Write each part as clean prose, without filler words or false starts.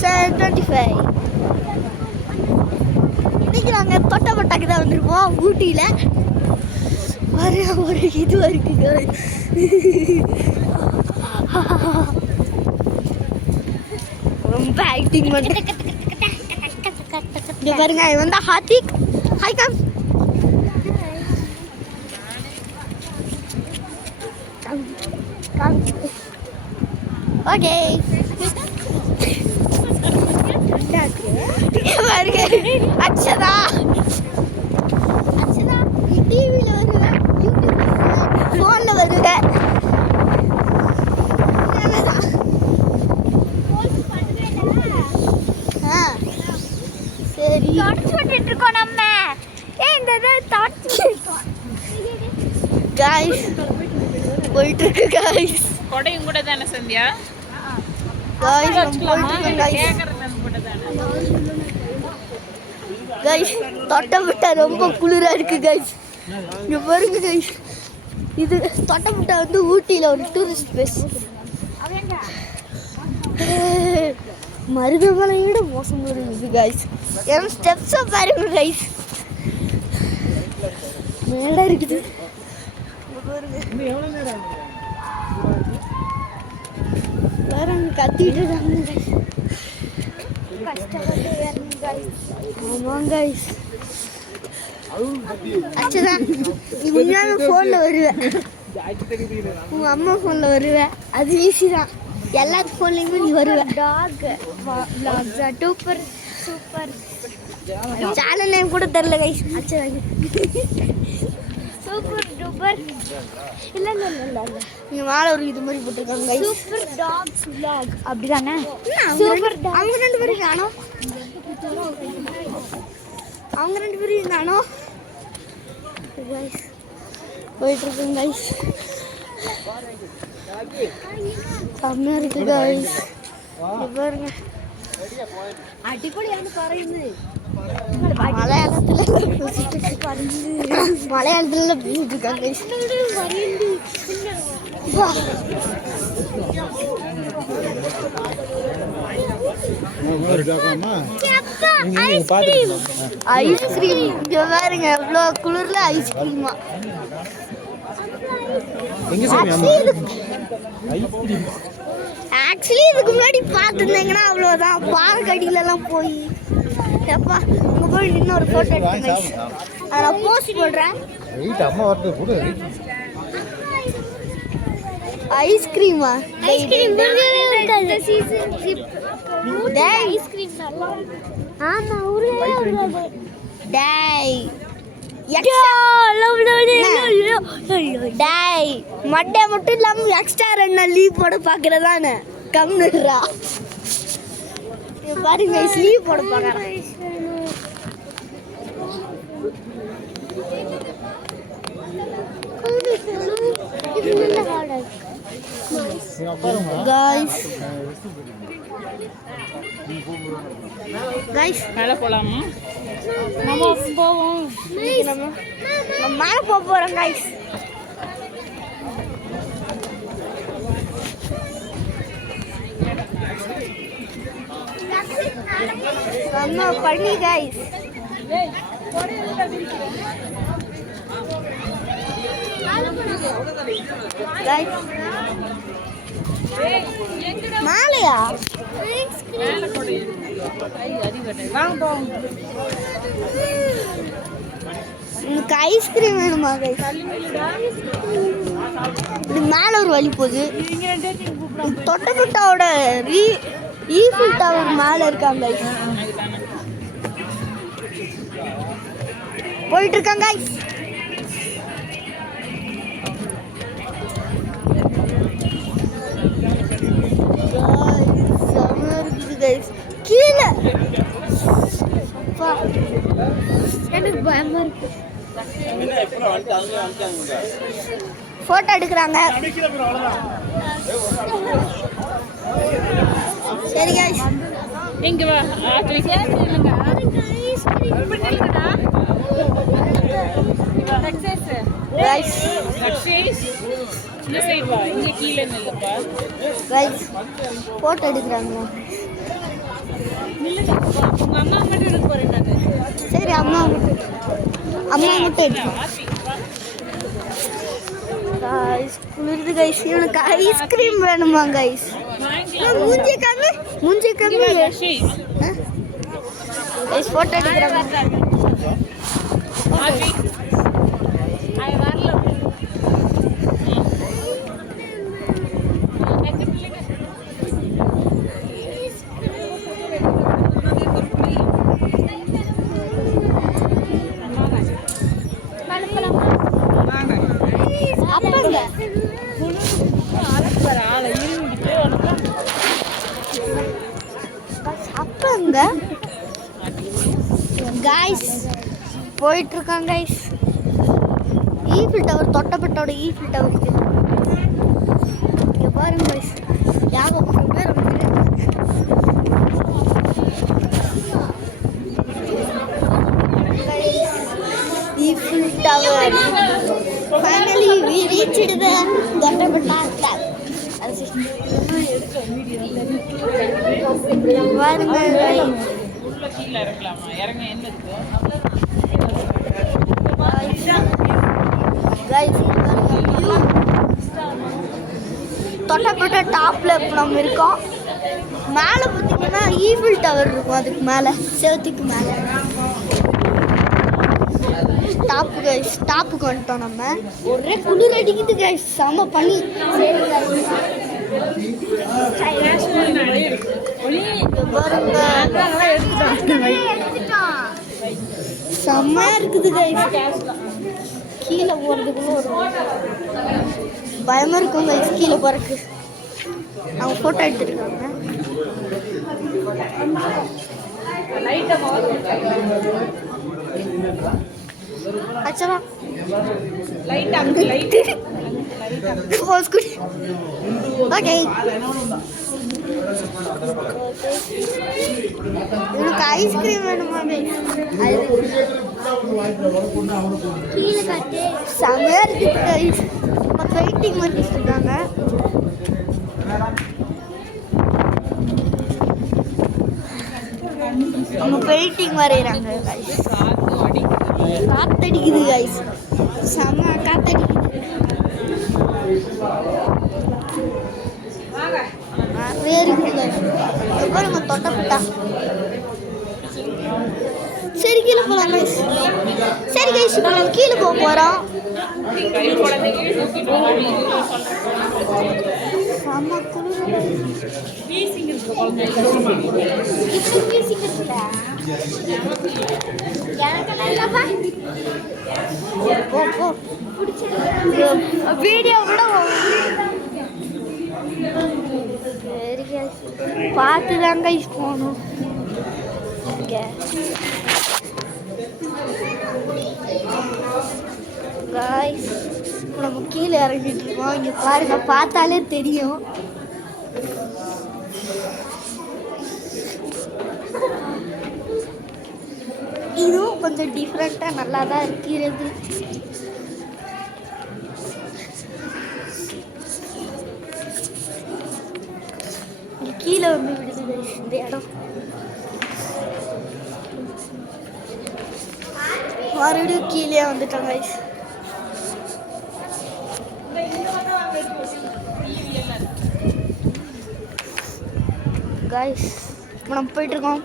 2025. இன்னைக்கு நாங்கள் தொட்டப்பட்டாக்கு தான் வந்திருப்போம் ஊட்டியில். ஒரு இது இருக்கு ரொம்ப ஆக்டிங் பண்ணுறேன். இங்கே பாருங்க இது வந்து ஹார்திக். Hi come. ஓகே பாருங்க அச்சதா அச்சதா நீ டிவியில் வருவேன், யூடியூப்ல ஃபோனில் வருவேன். சரி தொடச்சு இருக்கோம் நம்ம. இந்த காய்ஸ் போயிட்டு இருக்கு காய்ஸ். கொடையும் கூட தானே சந்தியா? காய்ஸ் போயிட்டு காய்ஸ். காய்ஸ் தொட்டமுட்டா ரொம்ப குளிரா இருக்கு காய்ஸ். இங்க பாருங்க காய்ஸ், இது தொட்டமுட்டா வந்து ஊட்டியில் ஒரு டூரிஸ்ட் பிளேஸ். மருதமலையோட மோசம் இருக்குது காய்ஸ். ஏன்னா ஸ்டெப்ஸை பாருங்க காய்ஸ், மேலே இருக்குது. எல்லாரும் கத்திட்டு இருக்காங்க கஷ்டப்பட்டு வரணும் காய்ஸ். ஆமாம் காய்ஸ். ஆக்சுவலாக நீ முன்னாடி ஃபோனில் வருவேன், உங்கள் அம்மா ஃபோனில் வருவேன், அது ஈஸி தான். எல்லாத்து ஃபோன்லேயுமே நீ வருவேன். டாக் சூப்பர் சூப்பர் சேனல் நேம் கூட தெரில கைஸ். ஆக்சுவலாக சூப்பர் டூப்பர் இல்லை இல்லை இல்லை இல்லை இல்லை இங்கே மேலே ஒரு இது மாதிரி போட்டிருக்காங்க கைஸ். சூப்பர் டாக்ஸ் vlog அப்படி தானே? சூப்பர் அவங்க ரெண்டு பேரும் காணோம், அவங்க ரெண்டு பேரும் காணோம் கைஸ். போயிட்டுருக்குங்க கைஸ், செம்மையாக இருக்கு கைஸ். பாருங்க அடிப்படையான பறந்து மலையாளத்தில் பேசிட்டு இருக்காங்க. ஐஸ்கிரீம் இங்க பாருங்க, எவ்வளோ குளிர்ல ஐஸ்கிரீமா. ஆக்சுவலி இதுக்கு முன்னாடி பார்த்துருந்தீங்கன்னா அவ்வளோதான். பாறைக்கடியிலலாம் போய் எப்பா அங்கே போய் இன்னொரு ஃபோட்டோ எடுத்துங்க, அதை நான் போஸ்ட் போடுறேன். ஐஸ்கிரீமா? ஐஸ்கிரீம் மண்டே மட்டும் இல்லாமல் எக்ஸ்ட்ரா 2 நாள் லீவ் போட பார்க்குறதானே கம்னுடுறா. பாருங்க லீவ் போட பார்க்குறேன். guys மேலே போகலாமா? நம்ம போவோம், நம்ம மேலே போக போகிறோம் guys. நம்ம பண்ணி guys. மாலையா? உங்களுக்கு ஐஸ்கிரீம் வேணுமா? இது மேல ஒரு வழி போகுது. தொட்டபெட்டாவோட ஈஃபில் டவர் மேல இருக்காங்க, போயிட்டு இருக்காங்க. கீழே எனக்கு பயமா இருக்கு. போட்டோ எடுக்கிறாங்க. சரி गाइस இங்க வா. இந்த சைடு வா, இங்க கீழே நில்லுப்பா. गाइस போட்டோ எடுக்கறாங்க. உங்க அம்மா மட்டும் எடுக்க போறேன் நான். சரி அம்மா மட்டும் எடுத்து கைஸ் குளிருது கைஸ் இவனுக்கு ஐஸ்கிரீம் வேணுமா கைஸ் மூஞ்சி கம்மி கைஸ் போட்டோ எடுக்கிறாங்க அப்பங்க கைஸ் போயிட்டு இருக்காங்க கைஸ் ஈஃபில் டவர் தொட்டப்பட்டோட ஈஃபில் டவர் இங்க பாருங்க கைஸ் யாகம் பேர் Eiffel tower finally we reached the Doddabetta tower பாருங்க உள்ள கீழ இறங்கலாமா? இறங்க என்ன இருக்கு? கைஸ் தொட்டப்பட்ட டாப்ல நம்ம இருக்கோம். மேலே பார்த்தீங்கன்னா ஈஃபில் டவர் இருக்கும். அதுக்கு மேலே செவத்துக்கு மேலே டாப்புக்கு வந்துட்டோம். நம்ம ஒரே குளிர் அடிக்குது கைஸ், செம பண்ணி. செம்மையா இருக்குது கைஸ். கீழே போறதுக்குள்ள ஒரு பயமா இருக்கும் கைஸ். கீழே போறதுக்கு அவங்க போட்டோ எடுத்துருக்காங்க. अच्छा लाइट आंटी लाइट फोर्स कुछ ओके इनको आइसक्रीम வேணுமா கீழ கட்டே செமையா இருக்கு गाइस. நம்ம வெயிட்டிங் பண்ணிட்டு இருக்காங்க. நம்ம வெயிட்டிங் வரையறாங்க गाइस. காத்தடிக்குது கைஸ், செம்ம காத்தடிக்குது. நிறைய இருக்குது எப்போ நம்ம தொட்டப்பட்டா. சரி கீழே போகலாம் கைஸ். சரி கைஸ் இப்போ நம்ம கீழே போக போகிறோம். செம்ம குளிர். வீடியோ கூட பார்த்துதான் கைஸ் போகணும். கைஸ் நம்ம கீழே இறங்கிட்டு இருக்கோம். இங்க பாருங்க, பார்த்தாலே தெரியும். இதுவும் கொஞ்சம் டிஃப்ரெண்ட்டாக நல்லா தான் இருக்கிறது. கீழே வந்து விடுது இந்த இடம். மறுபடியும் கீழே வந்துட்டோம் கைஸ். கைஸ் இப்போ நம்ம போயிட்டு இருக்கோம்.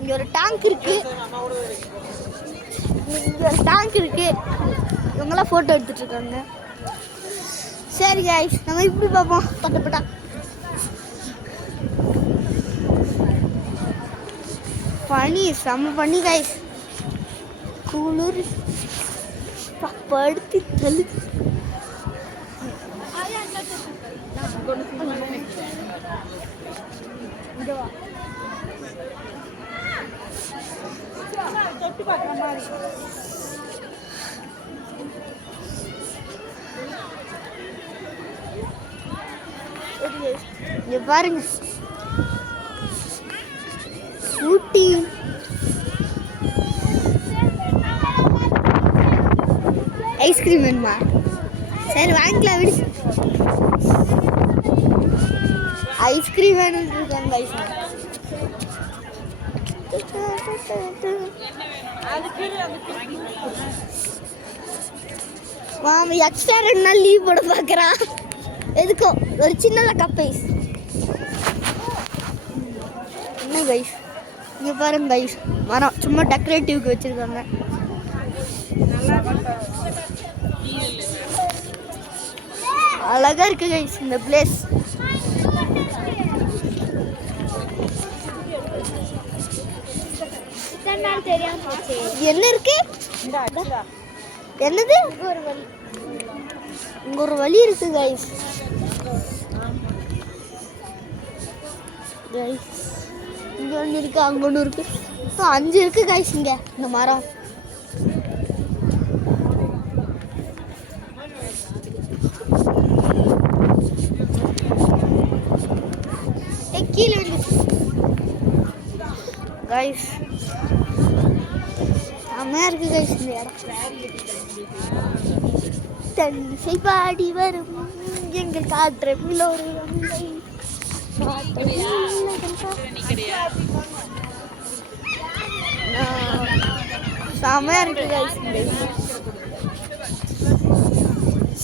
இங்க ஒரு டேங்க் இருக்கு. இவங்கெல்லாம் போட்டோ எடுத்துட்டு இருக்காங்க. சரி கைஸ் நம்ம இப்படி பார்ப்போம். தொட்டப்பட்டா பனி, செம்ம பனி கைஸ். குளிர் படுத்து தள்ளு. தொட்டு பார்க்குற மாதிரி இங்க பாருங்க ஊட்டி ஐஸ்கிரீம் வேணுமா? சரி வாங்கிக்கலாம் விடு. ஐஸ்கிரீம் வேணும்னு இருக்காங்க guys. மாமா எக்ஸ்ட்ரா 2 நாள் லீவ் போட பார்க்குறான். எதுக்கோ ஒரு சின்னதாக கப் ஐஸ். என்ன கைஸ் இங்கே பாருங்க கைஸ், மரம் சும்மா டெக்கரேட்டிவ்க்கு வச்சுருக்காங்க. அழகா இருக்கு கைஸ் இந்த பிளேஸ். என்ன இருக்கு? என்னது? இங்க ஒரு வழி இருக்கு கைஸ். இங்க ஒன்று இருக்கு, அங்க ஒன்று இருக்கு. 5 இருக்கு கைஸ் இங்க இந்த மரம். கீழே கைஸ் செம்மையா இருக்கு கைஸ் இந்த இடம். தன்னிசை பாடி வரும் எங்கள் காற்று பிலோரு செம்மையா இருக்கு கைஸ் இந்த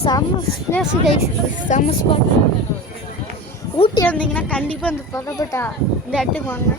செம்ம பிளேஸ் கைஸ், செம்ம ஸ்பாட். ஊட்டி வந்தீங்கன்னா கண்டிப்பாக இந்த தொலைப்பட்டா இந்த இடத்துக்கு வாங்க.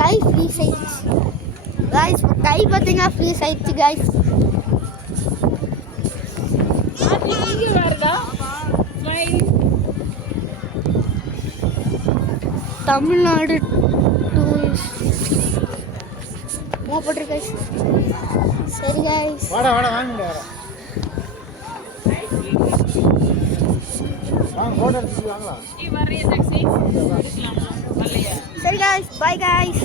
கை ஃப்ரீஸ் ஆயிடுச்சு கைஸ். கை பார்த்தீங்கன்னா ஃப்ரீஸ் ஆயிடுச்சு கைஸ். தமிழ்நாடு டூரிஸ்ட் போட்டிருக்கு கைஸ். சரி கைஸ் வாடா வாடா வாங்க சரி கைஸ், பை கைஸ்.